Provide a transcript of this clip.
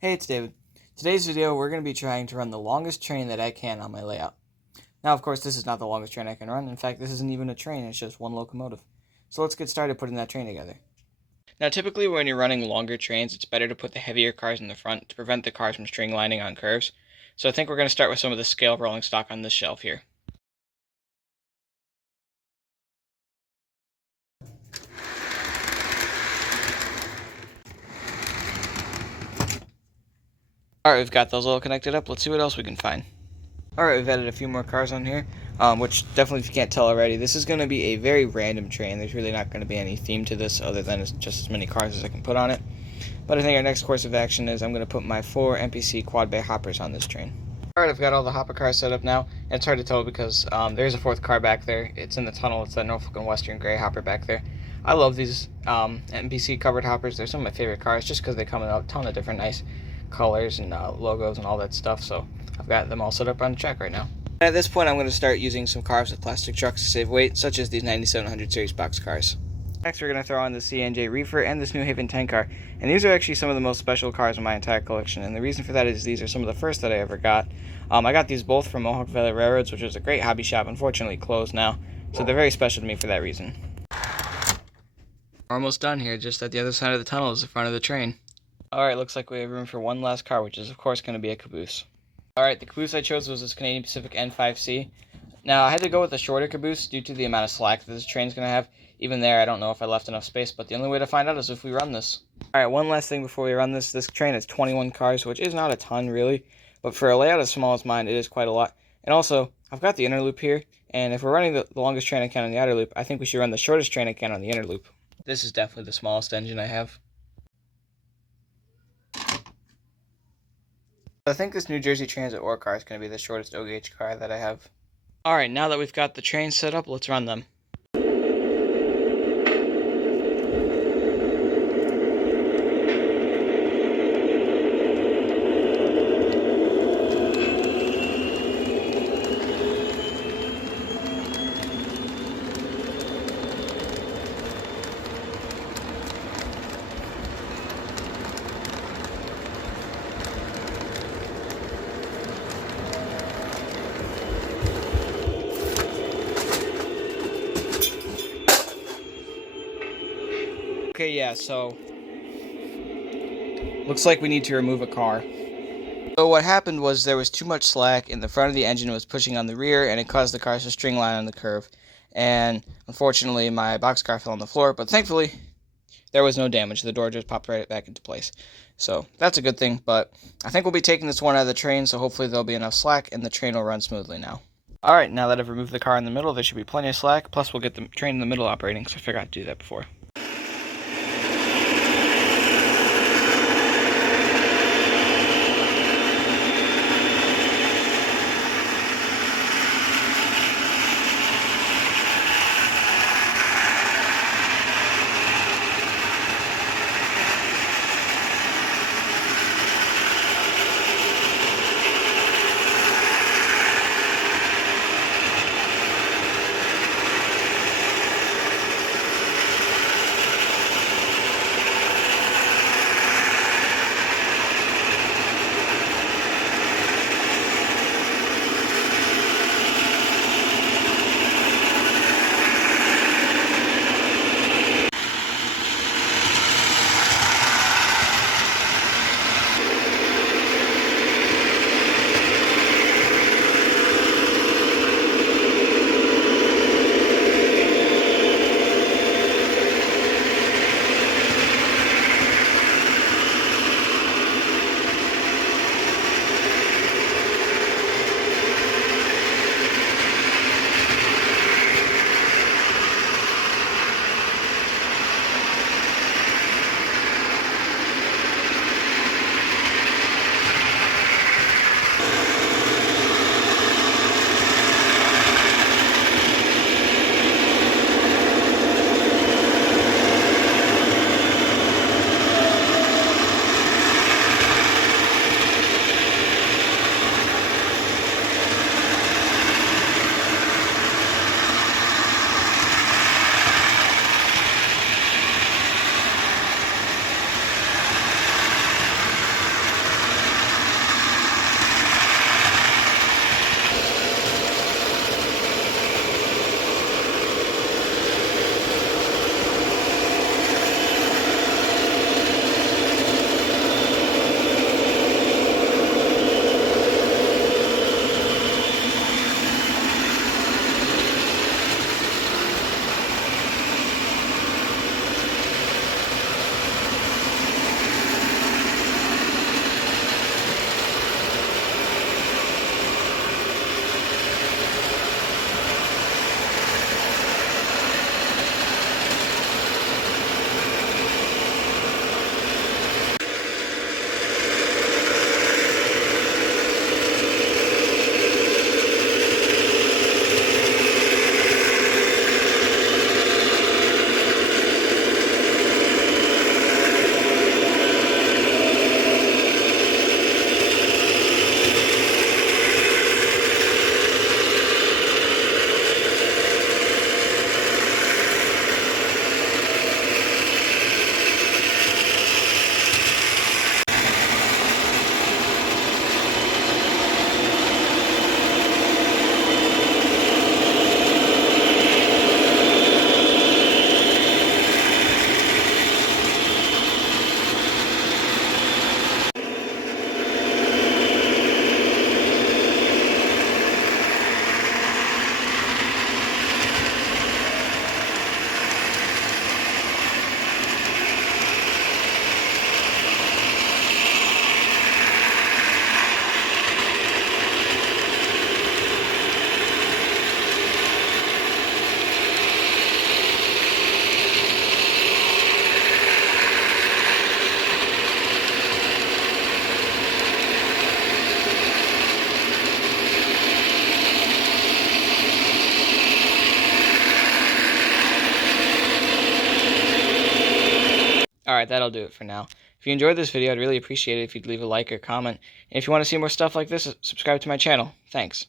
Hey, it's David. Today's video, we're going to be trying to run the longest train that I can on my layout. Now, of course, this is not the longest train I can run. In fact, this isn't even a train, it's just one locomotive. So let's get started putting that train together. Now, typically when you're running longer trains, it's better to put the heavier cars in the front to prevent the cars from string-lining on curves. So I think we're going to start with some of the scale rolling stock on this shelf here. Alright, we've got those all connected up. Let's see what else we can find. Alright, we've added a few more cars on here, which definitely, if you can't tell already, this is going to be a very random train. There's really not going to be any theme to this other than it's just as many cars as I can put on it. But I think our next course of action is I'm going to put my 4 NPC quad bay hoppers on this train. Alright, I've got all the hopper cars set up now. And it's hard to tell because there's a 4th car back there. It's in the tunnel. It's that Norfolk and Western gray hopper back there. I love these NPC covered hoppers. They're some of my favorite cars just because they come in a ton of different nice colors and logos and all that stuff. So I've got them all set up on the track right now. And at this point, I'm going to start using some cars with plastic trucks to save weight, such as these 9700 series box cars. Next, we're going to throw on the CNJ Reefer and this New Haven 10 car. And these are actually some of the most special cars in my entire collection. And the reason for that is these are some of the first that I ever got. I got these both from Mohawk Valley Railroads, which was a great hobby shop, unfortunately closed now. So they're very special to me for that reason. We're almost done here. Just at the other side of the tunnel is the front of the train. Alright, looks like we have room for one last car, which is of course going to be a caboose. Alright, the caboose I chose was this Canadian Pacific N5C. Now, I had to go with a shorter caboose due to the amount of slack that this train's going to have. Even there, I don't know if I left enough space, but the only way to find out is if we run this. Alright, one last thing before we run this. This train has 21 cars, which is not a ton, really. But for a layout as small as mine, it is quite a lot. And also, I've got the inner loop here, and if we're running the longest train I can on the outer loop, I think we should run the shortest train I can on the inner loop. This is definitely the smallest engine I have. I think this New Jersey Transit ore car is going to be the shortest OGH car that I have. Alright, now that we've got the trains set up, let's run them. Okay, yeah, so looks like we need to remove a car. So what happened was there was too much slack in the front of the engine. It was pushing on the rear, and it caused the cars to string line on the curve. And unfortunately, my boxcar fell on the floor, but thankfully, there was no damage. The door just popped right back into place. So that's a good thing, but I think we'll be taking this one out of the train, so hopefully there'll be enough slack, and the train will run smoothly now. Alright, now that I've removed the car in the middle, there should be plenty of slack, plus we'll get the train in the middle operating, so I forgot to do that before. Alright, that'll do it for now. If you enjoyed this video, I'd really appreciate it if you'd leave a like or comment. And if you want to see more stuff like this, subscribe to my channel. Thanks.